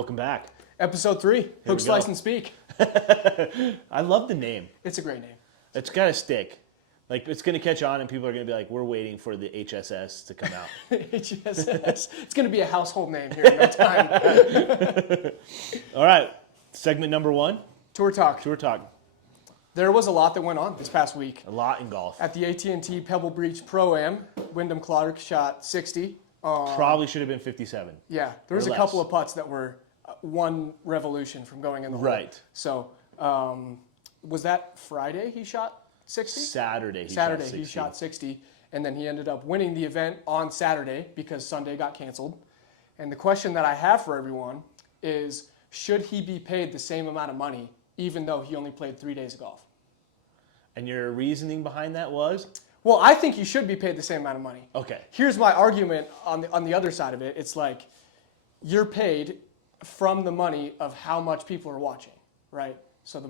Welcome back. Episode 3, Hook, Slice, and Speak. I love the name. It's a great name. It's got to stick. Like, it's going to catch on, and people are going to be like, we're waiting for the HSS to come out. HSS. It's going to be a household name here in no time. All right. Segment number 1. Tour Talk. Tour Talk. There was a lot that went on this past week. A lot in golf. At the AT&T Pebble Beach Pro-Am, Wyndham Clark shot 60. Probably should have been 57. Yeah, there was a less. couple of putts that were one revolution from going in the hole. Right. So, was that Friday he shot 60? Saturday he shot 60. And then he ended up winning the event on Saturday because Sunday got canceled. And the question that I have for everyone is, should he be paid the same amount of money even though he only played 3 days of golf? And your reasoning behind that was? Well, I think he should be paid the same amount of money. Okay. Here's my argument on the other side of it. It's like you're paid from the money of how much people are watching, right? So the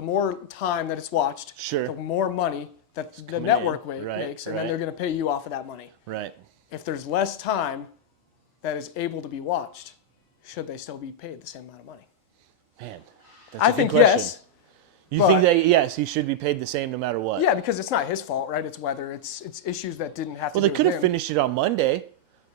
more time that it's watched, sure, the more money that the network makes, and then they're going to pay you off of that money. Right. If there's less time that is able to be watched, should they still be paid the same amount of money? Man, that's I a think good question. yes. You think that, yes, he should be paid the same no matter what? Yeah, because it's not his fault, right? It's weather. It's issues that didn't have to do with him. Well, they could have finished it on Monday,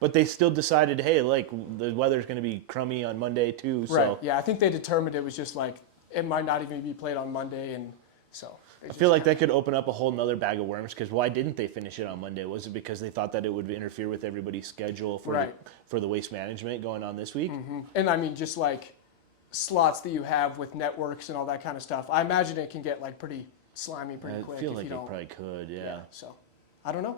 but they still decided, hey, like, the weather's going to be crummy on Monday too. So. Right, yeah, I think they determined it was just like, it might not even be played on Monday, and so. I feel like that could open up a whole nother bag of worms, because why didn't they finish it on Monday? Was it because they thought that it would interfere with everybody's schedule for the waste management going on this week? Mm-hmm. And I mean, just like slots that you have with networks and all that kind of stuff, I imagine it can get like pretty slimy pretty quick. I feel like it probably could, yeah. So, I don't know.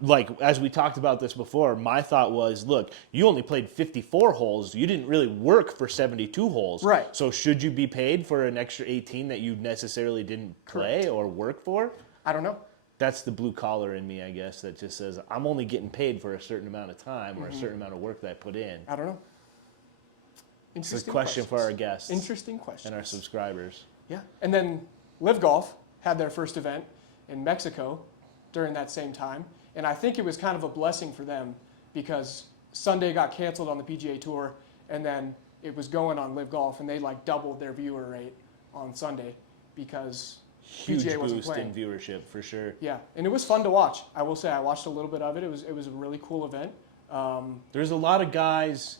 Like, as we talked about this before, my thought was, look, you only played 54 holes. You didn't really work for 72 holes. Right. So should you be paid for an extra 18 that you necessarily didn't play or work for? I don't know. That's the blue collar in me, I guess, that just says, I'm only getting paid for a certain amount of time or a certain amount of work that I put in. I don't know. It's a question for our guests. Interesting question. And our subscribers. Yeah. And then LIV Golf had their first event in Mexico during that same time. And I think it was kind of a blessing for them because Sunday got canceled on the PGA Tour, and then it was going on LIV Golf, and they like doubled their viewer rate on Sunday because PGA wasn't playing. Huge boost in viewership, for sure. Yeah, and it was fun to watch. I will say I watched a little bit of it. It was a really cool event. There's a lot of guys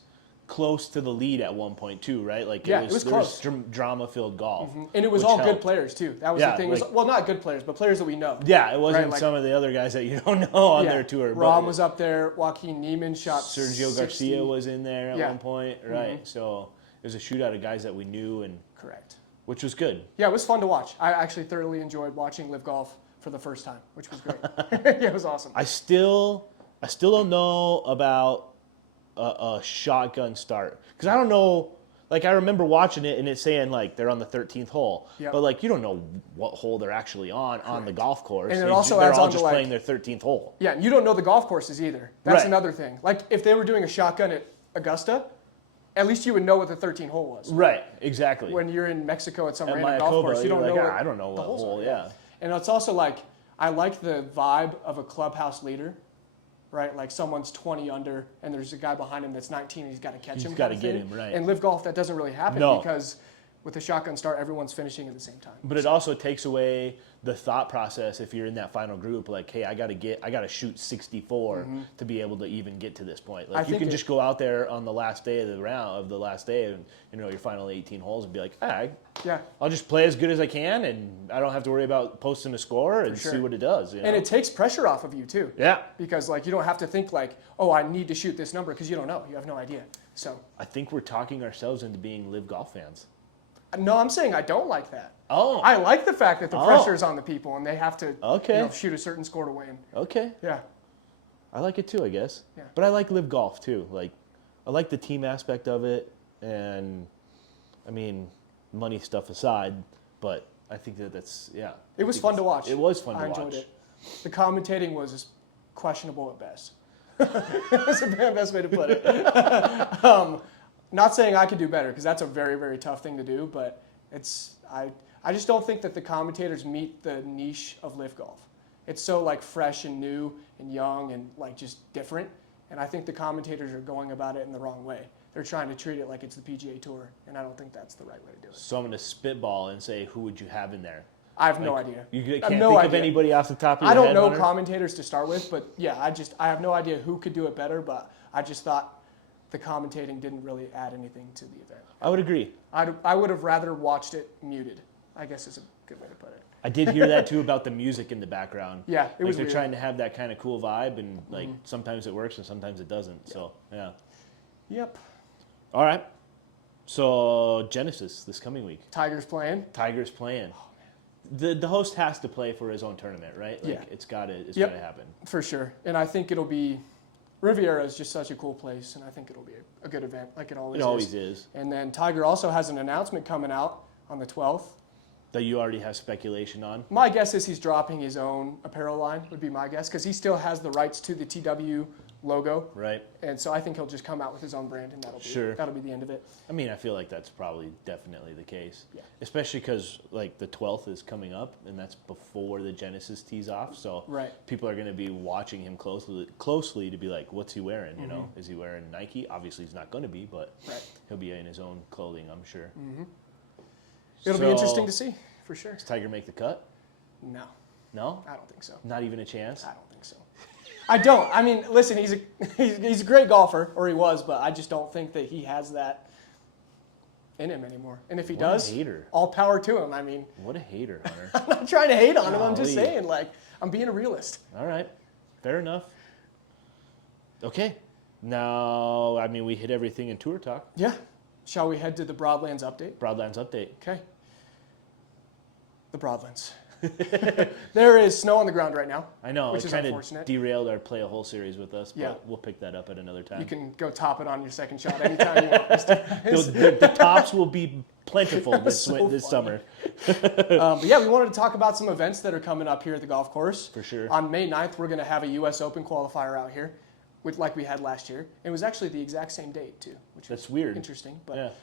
close to the lead at one point too, right? Like it was close. Drama-filled golf, and it was all good players too. That was the thing. Like, well, not good players, but players that we know. Yeah, it wasn't like, some of the other guys that you don't know on their tour. Rom was up there. Joaquin Neiman shot. Sergio 60. Garcia was in there at one point, right? So it was a shootout of guys that we knew, and correct, which was good. Yeah, it was fun to watch. I actually thoroughly enjoyed watching LIV Golf for the first time, which was great. Yeah, it was awesome. I still don't know about a shotgun start, because I don't know, like, I remember watching it and it's saying like they're on the 13th hole, but like you don't know what hole they're actually on the golf course, and it also they're adds all on just to playing their 13th hole. Yeah, and you don't know the golf courses either. That's another thing. Like if they were doing a shotgun at Augusta, at least you would know what the 13th hole was. Right, exactly. When you're in Mexico at some random golf course, you don't know. I don't know what hole. Yeah, and it's also like I like the vibe of a clubhouse leader. Right, like someone's 20 under, and there's a guy behind him that's 19, and he's got to catch him. He's got to get him, right. And LIV Golf, that doesn't really happen because with a shotgun start, everyone's finishing at the same time. But it also takes away the thought process if you're in that final group, like, hey, I got to shoot 64 to be able to even get to this point. Like, you can just go out there on the last day of the round, and your final 18 holes, and be like, I'll just play as good as I can, and I don't have to worry about posting a score and see what it does. And it takes pressure off of you too. Yeah. Because like you don't have to think like, oh, I need to shoot this number, because you don't know, you have no idea. So I think we're talking ourselves into being LIV Golf fans. No, I'm saying I don't like that. Oh. I like the fact that the pressure is on the people and they have to shoot a certain score to win. Okay. Yeah. I like it too, I guess. Yeah. But I like LIV Golf too. Like, I like the team aspect of it, and I mean, money stuff aside, but I think that's It was fun to watch. It was fun to watch. I enjoyed it. The commentating was questionable at best. That's the best way to put it. Not saying I could do better, because that's a very, very tough thing to do, but I just don't think that the commentators meet the niche of LIV Golf. It's so like fresh and new and young and like just different, and I think the commentators are going about it in the wrong way. they're trying to treat it like it's the PGA Tour, and I don't think that's the right way to do it. So I'm going to spitball and say, who would you have in there? I have no idea. You can't think of anybody off the top of your head? I don't know Hunter? commentators to start with, but yeah, I have no idea who could do it better, but I just thought the commentating didn't really add anything to the event. I would agree. I would have rather watched it muted, I guess is a good way to put it. I did hear that too about the music in the background. Yeah, it was they're weird. trying to have that kind of cool vibe, and like sometimes it works and sometimes it doesn't. Yeah. So yeah. Yep. All right. So Genesis this coming week. Tiger's playing. The host has to play for his own tournament, right? Like, yeah. It's gotta happen. For sure. And I think it'll be Riviera is just such a cool place, and I think it'll be a good event, like it always is. And then Tiger also has an announcement coming out on the 12th. That you already have speculation on? My guess is he's dropping his own apparel line, would be my guess, because he still has the rights to the TW logo. Right. And so I think he'll just come out with his own brand, and that'll be the end of it. I mean, I feel like that's probably definitely the case. Yeah. Especially because like the 12th is coming up, and that's before the Genesis tees off. So people are going to be watching him closely to be like, what's he wearing? You know, is he wearing Nike? Obviously, he's not going to be, but he'll be in his own clothing, I'm sure. Mm-hmm. It'll be interesting to see, for sure. Does Tiger make the cut? No. No? I don't think so. Not even a chance? I don't think so. I don't. I mean, listen, he's a great golfer, or he was, but I just don't think that he has that in him anymore. And if he does, hater. All power to him. I mean, what a hater, Hunter. I'm not trying to hate on him. I'm just saying, like, I'm being a realist. All right. Fair enough. Okay. Now, I mean, we hit everything in tour talk. Yeah. Shall we head to the Broadlands update? Broadlands update. Okay. The Broadlands. There is snow on the ground right now. I know. Which it is kind unfortunate. of derailed our play a whole series with us, but we'll pick that up at another time. You can go top it on your second shot anytime you want. The tops will be plentiful this summer. But yeah, we wanted to talk about some events that are coming up here at the golf course. For sure. On May 9th, we're going to have a U.S. Open qualifier out here, like we had last year. It was actually the exact same date, too. That's weird. Interesting. But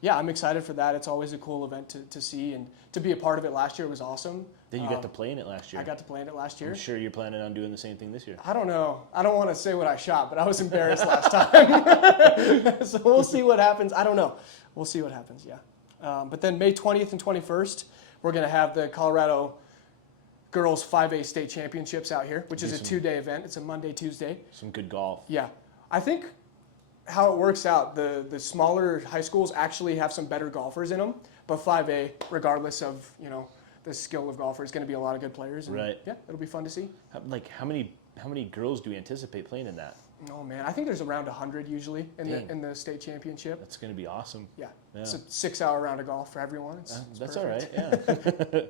yeah, I'm excited for that. It's always a cool event to see, and to be a part of it last year was awson. Then you got to play in it last year. I got to play in it last year. I'm sure you're planning on doing the same thing this year. I don't know. I don't want to say what I shot, but I was embarrassed last time. So we'll see what happens. I don't know. We'll see what happens, yeah. But then May 20th and 21st, we're going to have the Colorado Girls 5A State Championships out here, which is a 2-day event. It's a Monday, Tuesday. Some good golf. Yeah. I think how it works out, the smaller high schools actually have some better golfers in them, but 5A, regardless of, you know, the skill of golfer, is going to be a lot of good players. And right. Yeah, it'll be fun to see. Like, how many girls do you anticipate playing in that? Oh man, I think there's around 100 usually in the state championship. That's going to be awesome. Yeah. It's a 6-hour round of golf for everyone. That's all right. Yeah.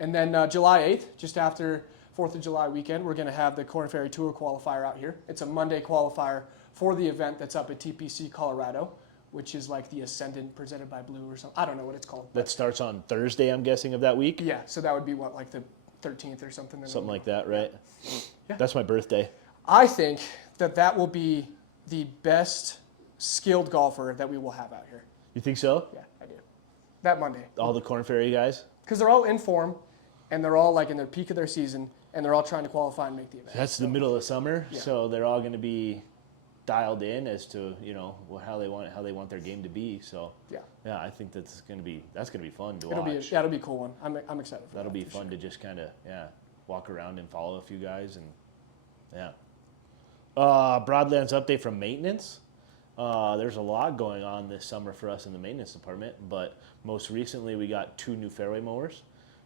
And then July 8th, just after 4th of July weekend, we're going to have the Korn Ferry Tour qualifier out here. It's a Monday qualifier for the event that's up at TPC Colorado, which is like the Ascendant presented by Blue or something. I don't know what it's called. That starts on Thursday, I'm guessing, of that week? Yeah, so that would be what, like the 13th or something? Something like that, right? Yeah. That's my birthday. I think that will be the best skilled golfer that we will have out here. You think so? Yeah, I do. That Monday. All the Korn Ferry guys? Because they're all in form, and they're all like in the peak of their season, and they're all trying to qualify and make the event. That's the middle of summer, yeah. So they're all going to be dialed in as to, you know, how they want their game to be. So yeah, I think that's going to be fun to watch. It'll be a cool one. I'm excited for That'll be fun to just kind of walk around and follow a few guys and Broadlands update from maintenance. There's a lot going on this summer for us in the maintenance department, but most recently we got 2 new fairway mowers,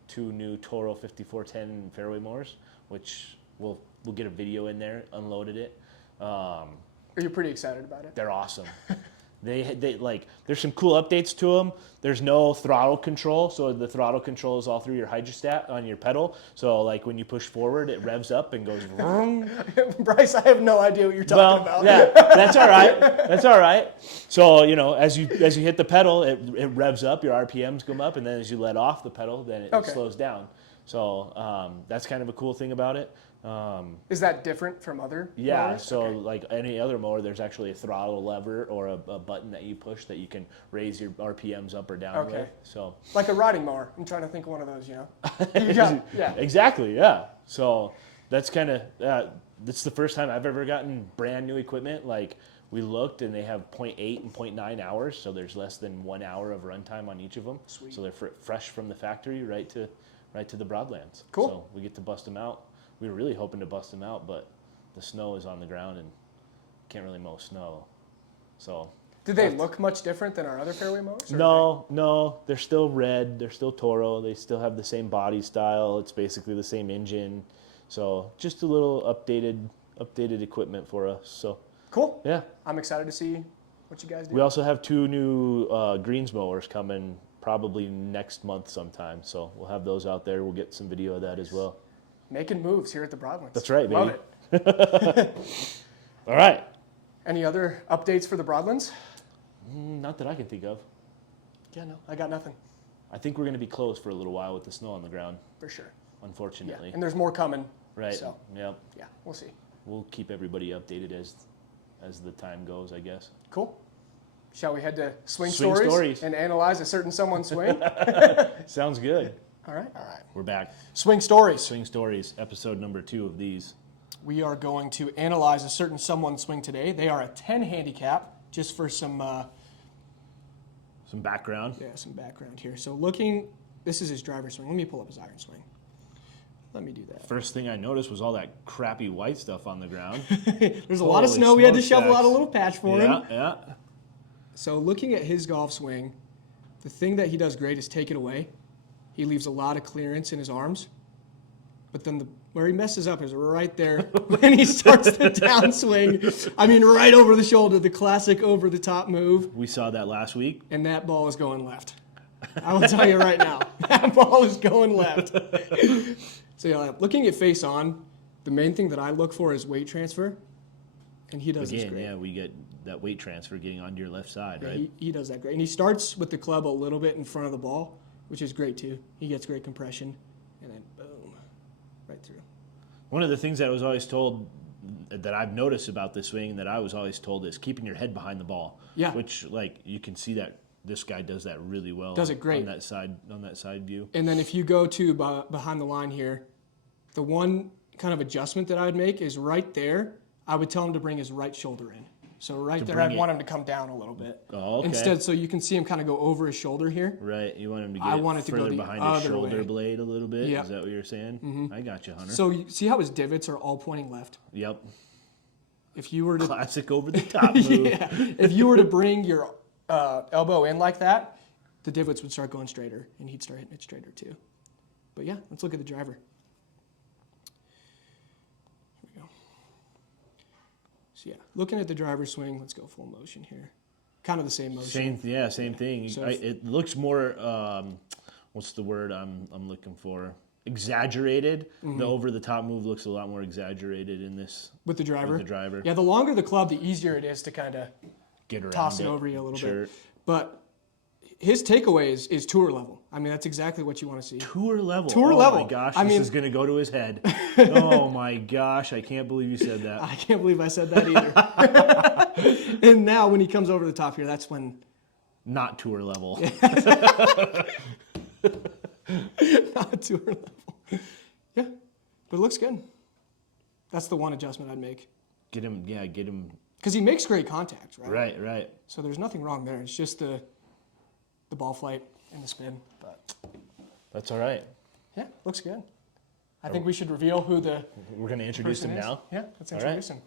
2 new Toro 5410 fairway mowers, which we'll get a video in there, unloaded it. Are you pretty excited about it? They're awesome. They like, there's some cool updates to them. There's no throttle control, so the throttle control is all through your hydrostat on your pedal. So like when you push forward, it revs up and goes. Bryce, I have no idea what you're talking about. Yeah, that's all right. That's all right. So you know, as you hit the pedal, it revs up, your RPMs come up, and then as you let off the pedal, then it slows down. So that's kind of a cool thing about it. Is that different from other mowers? So like any other mower, there's actually a throttle lever or a button that you push that you can raise your RPMs up or down with. So like a riding mower. I'm trying to think of one of those, you know? Yeah. Exactly, yeah. So that's kind of, that's the first time I've ever gotten brand new equipment. Like We looked, and they have 0.8 and 0.9 hours, so there's less than 1 hour of runtime on each of them. Sweet. So they're fresh from the factory right to the Broadlands. Cool. So we get to bust them out. We were really hoping to bust them out, but the snow is on the ground and can't really mow snow. So. Did they look much different than our other fairway mowers? No. They're still red. They're still Toro. They still have the same body style. It's basically the same engine. So just a little updated equipment for us. So cool. Yeah. I'm excited to see what you guys do. We also have 2 new greens mowers coming probably next month sometime. So we'll have those out there. We'll get some video of that as well. Making moves here at the Broadlands. That's right, baby. Love it. All right. Any other updates for the Broadlands? Not that I can think of. Yeah, no, I got nothing. I think we're going to be closed for a little while with the snow on the ground. For sure. Unfortunately. Yeah. And there's more coming. Right. So, yeah, we'll see. We'll keep everybody updated as the time goes, I guess. Cool. Shall we head to swing stories stories and analyze a certain someone's swing? Sounds good. All right. We're back. Swing stories. Swing stories, episode number 2 of these. We are going to analyze a certain someone's swing today. They are a 10 handicap, just for some background. Yeah, some background here. So this is his driver swing. Let me pull up his iron swing. Let me do that. First thing I noticed was all that crappy white stuff on the ground. There's a lot of snow. We had to shovel out a little patch for him. Yeah. So looking at his golf swing, the thing that he does great is take it away. He leaves a lot of clearance in his arms. But then where he messes up is right there when he starts the downswing. I mean, right over the shoulder, the classic over-the-top move. We saw that last week. And that ball is going left. I will tell you right now, that ball is going left. So yeah, looking at face on, the main thing that I look for is weight transfer, and he does this great. Yeah, we get that weight transfer getting onto your left side, yeah, right? He does that great. And he starts with the club a little bit in front of the ball, which is great too. He gets great compression, and then boom, right through. One of the things that I was always told, that I've noticed about this swing, that I was always told, is keeping your head behind the ball. Yeah. Which, like, you can see that this guy does that really well. Does it great. On that side view. And then if you go to behind the line here, the one kind of adjustment that I would make is right there, I would tell him to bring his right shoulder in. So right there, I'd want him to come down a little bit. Oh, okay. Instead, so you can see him kind of go over his shoulder here. Right. You want him to get further behind his shoulder blade a little bit? Yep. Is that what you're saying? Mm-hmm. I got you, Hunter. So you see how his divots are all pointing left? Yep. If you were to classic over the top move. Yeah. If you were to bring your elbow in like that, the divots would start going straighter, and he'd start hitting it straighter too. But yeah, let's look at the driver. Here we go. So yeah, looking at the driver swing, let's go full motion here. Kind of the same motion. Same thing. So it looks more, what's the word I'm looking for? Exaggerated. Mm-hmm. The over-the-top move looks a lot more exaggerated in this. With the driver? With the driver. Yeah, the longer the club, the easier it is to kind of toss it over you a little bit. But his takeaway is tour level. I mean, that's exactly what you want to see. Tour level. Tour level. Oh my gosh, this is going to go to his head. Oh my gosh, I can't believe you said that. I can't believe I said that either. And now when he comes over the top here, that's when... Not tour level. Not tour level. Yeah, but it looks good. That's the one adjustment I'd make. Get him. Because he makes great contact, right? Right. So there's nothing wrong there. It's just the ball flight and the spin. But that's all right. Yeah, looks good. I think we should reveal who we're going to introduce him now. Yeah, let's introduce him.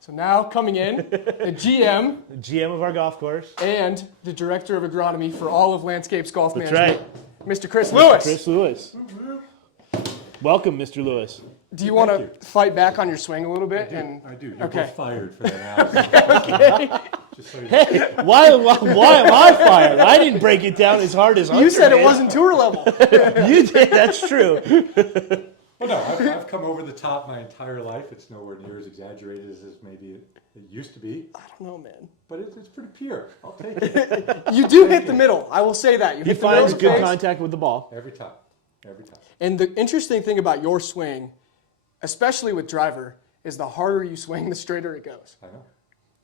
So now coming in, the GM. The GM of our golf course. And the Director of Agronomy for all of Landscapes Golf That's Management. Right. Mr. Chris Lewis. Chris Lewis. Welcome, Mr. Lewis. Do you want to fight back on your swing a little bit? I do. You're both fired for that. Okay. Hey, why am I fired? I didn't break it down as hard as Hunter You said did. it wasn't tour level. You did. That's true. Well, no, I've come over the top my entire life. It's nowhere near as exaggerated as maybe it used to be. I don't know, man. But it's pretty pure. I'll take it. You do hit the middle. I will say that. He finds good contact with the ball. Every time. And the interesting thing about your swing, especially with driver, is the harder you swing, the straighter it goes. I know.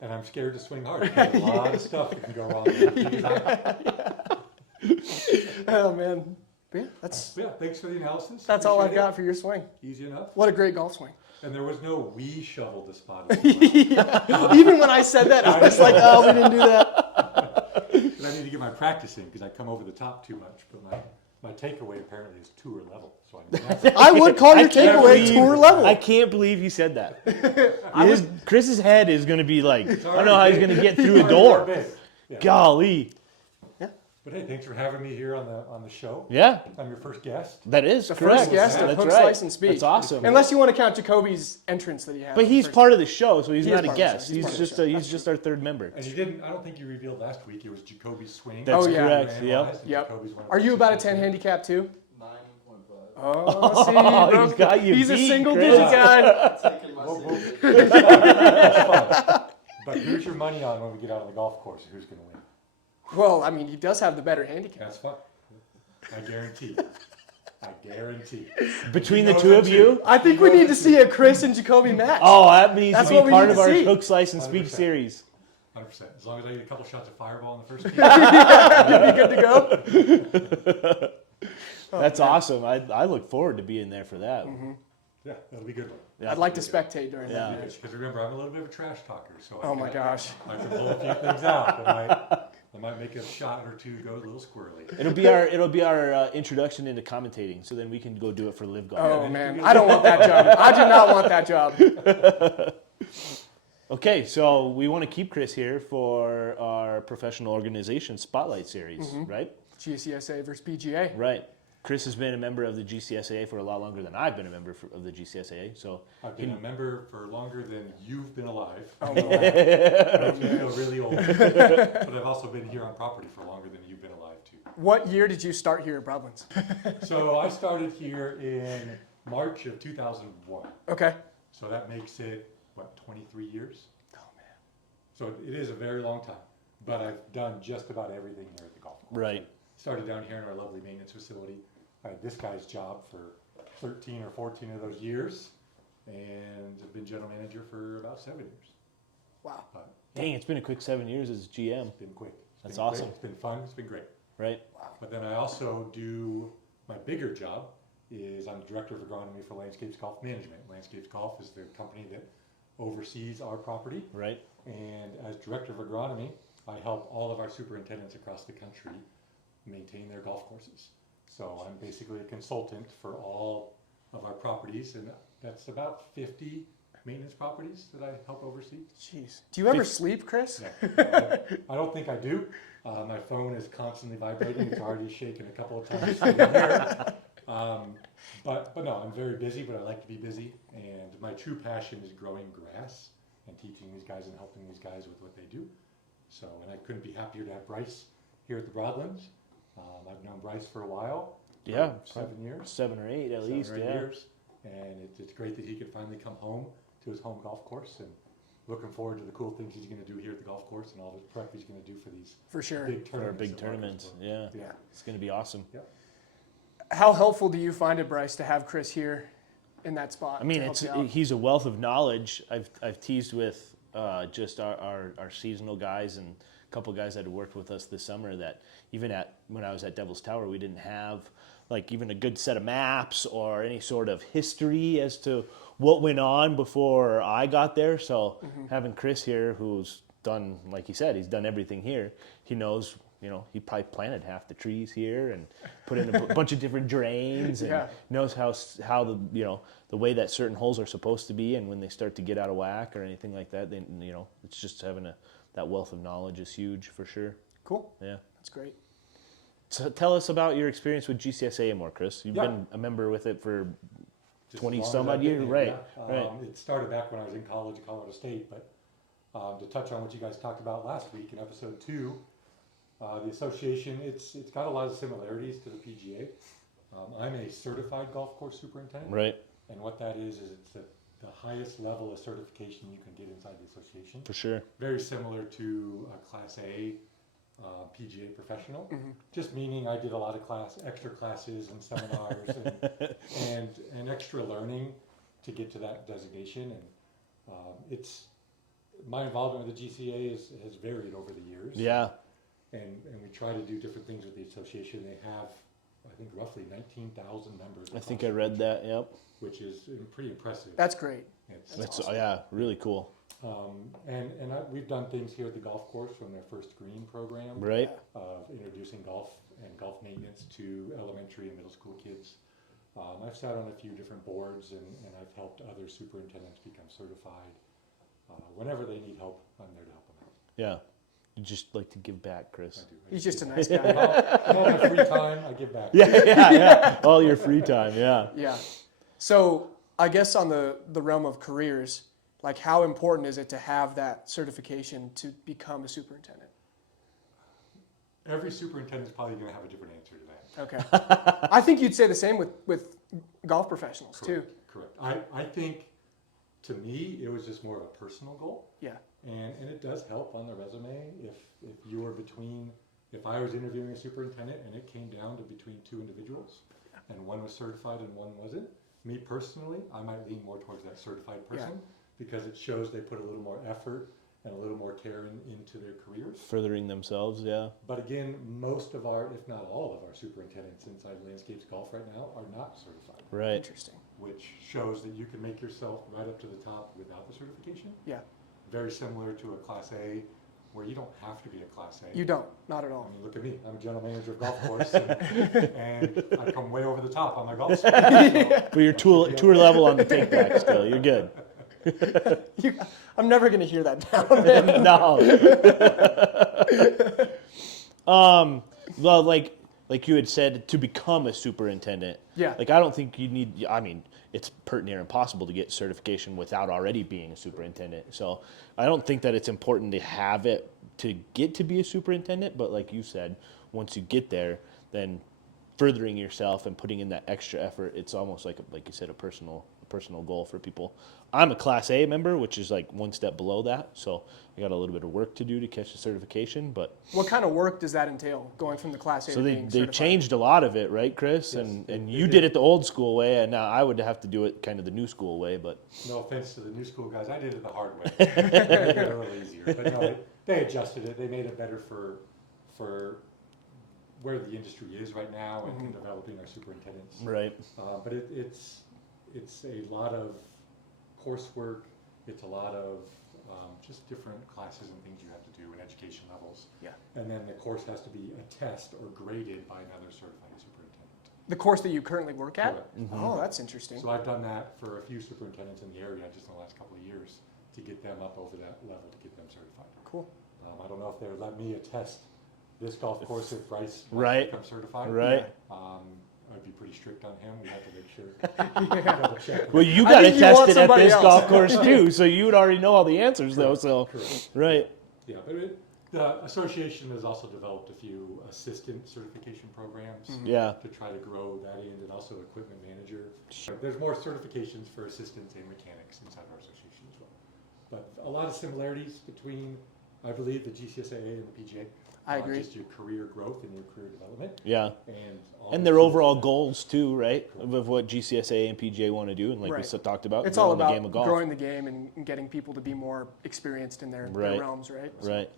And I'm scared to swing hard. There's a lot of stuff that can go wrong there. Oh, man. But yeah, thanks for the analysis. That's all I've Appreciate got for your swing. Easy enough. What a great golf swing. And there was no we shoveled the spot. Yeah. Even when I said that, I was like, oh, we didn't do that. And I need to get my practice in because I come over the top too much. But my takeaway apparently is tour level. So I would call your I can't takeaway believe- tour level. I can't believe you said that. Chris's head is going to be like, I don't know how he's going to get through a door. Yeah. Golly. But hey, thanks for having me here on the show. Yeah, I'm your first guest. that is The correct. first guest of That's Hook, right. Slice, and Speak. That's awesome. Unless you want to count Jacoby's entrance that he had. But he's part of the show, so he's He is not a part of the show. guest. He's He's part of the just show. he's just our third member. And I don't think you revealed last week, it was Jacoby's swing. That's yeah. correct. Yep. Analyzed, and Yep. Jacoby's one of Are our you about a 10 successful- handicap too? 9.5. Oh, see, Oh, bro. he's got you He's a beat, single Chris. digit guy. Taking my Whoa, seat. whoa. That's fun. But who's your money on when we get out on the golf course? Who's going to win? Well, I mean, he does have the better handicap. That's fun. I guarantee. I guarantee. Between the knows two it of too. you, I think we need to see a Chris and Jacoby match. oh, that needs That's to what be we part need of to our see. Hook, Slice, and Speak 100%. series. 100%. As long as I get a couple shots of fireball in the first tee. You'll be good to go. That's awesome. I look forward to being there for that. Yeah, that'll be a good one. Yeah. I'd like to spectate during Yeah. that match. Because remember, I'm a little bit of a trash talker, so Oh my gosh. I can pull a few things out that might make a shot or two go a little squirrely. It'll be our introduction into commentating, so then we can go do it for Live Golf. Oh man, I don't want that job. I do not want that job. Okay, so we want to keep Chris here for our professional organization spotlight series, right? GCSAA versus PGA. Right. Chris has been a member of the GCSAA for a lot longer than I've been a member of the GCSAA. So I've been a member for longer than you've been alive. Oh, no. Makes me feel really old. But I've also been here on property for longer than you've been alive too. What year did you start here at Broadlands? So I started here in March of 2001. Okay. So that makes it, what, 23 years? Oh man. So it is a very long time. But I've done just about everything here at the golf course. right. Started down here in our lovely maintenance facility. I had this guy's job for 13 or 14 of those years, and have been general manager for about 7 years. Wow. But Dang, it's been a quick 7 years as GM, it's been quick. That's been quick, awesome. It's been fun. It's been great. right? But then I also do my bigger job is I'm the director of agronomy for Landscapes Golf Management. Landscapes Golf is the company that oversees our property, Right. and as director of agronomy, I help all of our superintendents across the country maintain their golf courses. So I'm basically a consultant for all of our properties, and that's about 50 maintenance properties that I help oversee. Jeez. Do you ever sleep, Chris? Yeah. I don't think I do. My phone is constantly vibrating. It's already shaken a couple of times sitting here. But no, I'm very busy, but I like to be busy. And my true passion is growing grass and teaching these guys and helping these guys with what they do. So, and I couldn't be happier to have Brice here at the Broadlands. I've known Brice for a while. Yeah. 7 years. 7 or 8 at 7 least, or 8 yeah. years. And it's great that he could finally come home to his home golf course, and looking forward to the cool things he's going to do here at the golf course and all the prep he's going to do for these For sure. big For our tournaments. big that tournaments, Marcus will- yeah. Yeah. It's going to be awesome. How helpful do you find it, Brice, to have Chris here in that spot? I mean, to help it's you out? he's a wealth of knowledge. I've teased with just our seasonal guys and a couple guys that had worked with us this summer that even when I was at Devil's Tower, we didn't have like even a good set of maps or any sort of history as to what went on before I got there. So having Chris here, who's done, like he said, he's done everything here. He knows, he probably planted half the trees here and put in a bunch of different drains and Yeah. knows how the way that certain holes are supposed to be, and when they start to get out of whack or anything like that, then it's just having that wealth of knowledge is huge for sure. Cool. Yeah. That's great. So tell us about your experience with GCSAA more, Chris. You've Yeah. been a member with it for Just as 20 long some as I've odd been years, here, right? yeah. Right. It started back when I was in college at Colorado State, but to touch on what you guys talked about last week in episode 2, the association, it's got a lot of similarities to the PGA. I'm a certified golf course superintendent, Right. and what that is it's the highest level of certification you can get inside the association. For sure. Very similar to a Class A PGA professional, just meaning I did a lot of extra classes and seminars and extra learning to get to that designation. And it's my involvement with the GCA has varied over the years. Yeah. And we try to do different things with the association. They have I think roughly 19,000 members. I think I read that. Yep. Which is pretty impressive. That's great. That's awesome. Yeah, really cool. We've done things here at the golf course from their first green program, Right. Of introducing golf and golf maintenance to elementary and middle school kids. I've sat on a few different boards and I've helped other superintendents become certified. Whenever they need help, I'm there to help them out. Yeah. You just like to give back, Chris. I do. He's just a nice guy. All my free time, I give back. Yeah. All your free time, yeah. Yeah. So I guess on the realm of careers, like how important is it to have that certification to become a superintendent? Every superintendent's probably going to have a different answer to that. Okay. I think you'd say the same with golf professionals too. Correct. I think, to me, it was just more of a personal goal. Yeah. And it does help on the resume if you were if I was interviewing a superintendent and it came down to between two individuals and one was certified and one wasn't, me personally, I might lean more towards that certified person because it shows they put a little more effort and a little more care into their careers. Furthering themselves, yeah. But again, most of our, if not all of our superintendents inside Landscapes Golf right now are not certified. Right. Interesting. Which shows that you can make yourself right up to the top without the certification. Yeah. Very similar to a Class A, where you don't have to be a Class A. You don't, not at all. I mean, look at me. I'm a general manager of golf course, and I come way over the top on my golf swing. But you're tour level on the take back still. You're good. I'm never going to hear that down, man. No. Well, like you had said, to become a superintendent. Yeah. Like I don't think you need. I mean, it's pretty near impossible to get certification without already being a superintendent. So I don't think that it's important to have it to get to be a superintendent. But like you said, once you get there, then furthering yourself and putting in that extra effort, it's almost like you said, a personal goal for people. I'm a Class A member, which is like one step below that. So I got a little bit of work to do to catch the certification. But what kind of work does that entail, going from the Class A so to being they certified? changed a lot of it, right, Chris? Yes, and you did it the old school way, and now I would have to do it kind of the new school way. But No offense to the new school guys, I did it the hard way. It made it a little easier, but no, they adjusted it. They made it better for where the industry is right now and in developing our superintendents. right, But it's a lot of coursework. It's a lot of just different classes and things you have to do and education levels. Yeah. And then the course has to be a test or graded by another certified superintendent. The course that you currently work at? Correct. Oh, that's interesting. So I've done that for a few superintendents in the area just in the last couple of years to get them up over that level, to get them certified. Cool. I don't know if they would let me attest this golf course if Brice Right. becomes certified. right. I'd be pretty strict on him. We'd have to make sure. Double check. Well, you I got think it you want tested at somebody this else. golf course too, so you would already know all the answers though. So Correct. right, Yeah, but the association has also developed a few assistant certification programs yeah, to try to grow that end, and also equipment manager. There's more certifications for assistants and mechanics inside our association as well. But a lot of similarities between, I believe, the GCSAA and the PGA. I agree. Just your career growth and your career development. yeah. And And their overall goals too, right? Of what GCSAA and PGA want to do, and like Right. we talked about, It's all growing the about game of golf. growing the game and getting people to be more experienced in their Right. realms, right? Right.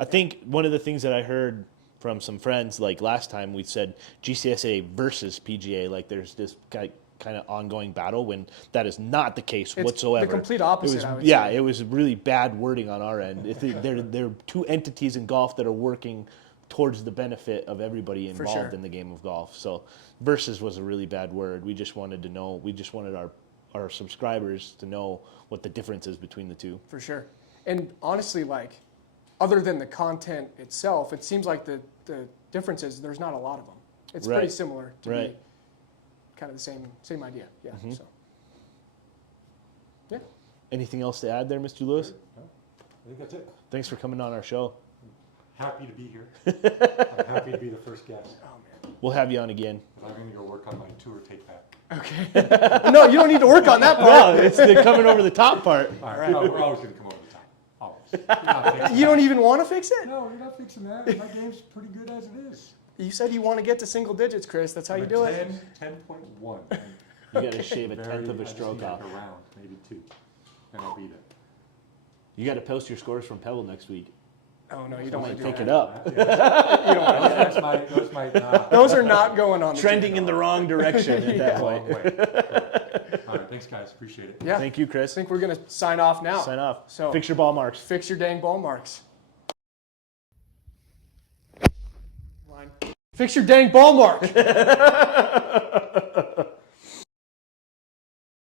I think one of the things that I heard from some friends, like last time we said GCSAA versus PGA, like there's this kind of ongoing battle when that is not the case It's whatsoever. the complete opposite, It was, I would yeah, say. it was really bad wording on our end. They're two entities in golf that are working towards the benefit of everybody For involved sure. in the game of golf. So versus was a really bad word. We just wanted to know, we just wanted our subscribers to know what the difference is between the two. For sure. And honestly, like, other than the content itself, it seems like the difference is there's not a lot of them. It's pretty Right. similar to Right. be kind of the same idea. Yeah. So. Yeah. Anything else to add there, Mr. Lewis? No, I think that's it. Thanks for coming on our show. Happy to be here. I'm happy to be the first guest. Oh man. We'll have you on again. But I'm going to go work on my tour take back. Okay. No, you don't need to work on that part. Well, it's the coming over the top part. All right. No, we're always going to come over the top. Always. You're not fixing You don't that. even want to fix it? No, you're not fixing that. My game's pretty good as it is. You said you want to get to single digits, Chris. That's how you do it. 10.1. You got to shave a tenth of a stroke off. A round, maybe 2, and I'll beat it. You got to post your scores from Pebble next week. Oh no, you don't want to do Pick that. it up. You don't want to do that. Those might not. Those are not going on the Trending table. in the wrong direction at that Long point. way. All right, thanks guys, appreciate it. Yeah. Thank you, I Chris. think we're gonna sign off now. Sign off. So Fix your ball marks. fix your dang ball marks. Line. Fix your dang ball mark.